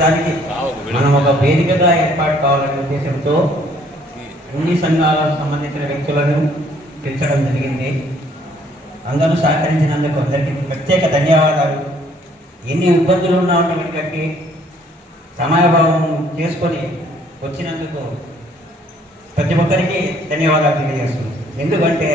దానికి మనం ఒక వేదికగా ఏర్పాటు కావాలనే ఉద్దేశంతో అన్ని సంఘాలకు సంబంధించిన వ్యక్తులను పిలిచడం జరిగింది. అందరూ సహకరించినందుకు అందరికీ ప్రత్యేక ధన్యవాదాలు. ఎన్ని ఇబ్బందులు ఉన్నప్పటికీ సమయభావం చేసుకొని వచ్చినందుకు ప్రతి ఒక్కరికి ధన్యవాదాలు తెలియజేస్తున్నాను. ఎందుకంటే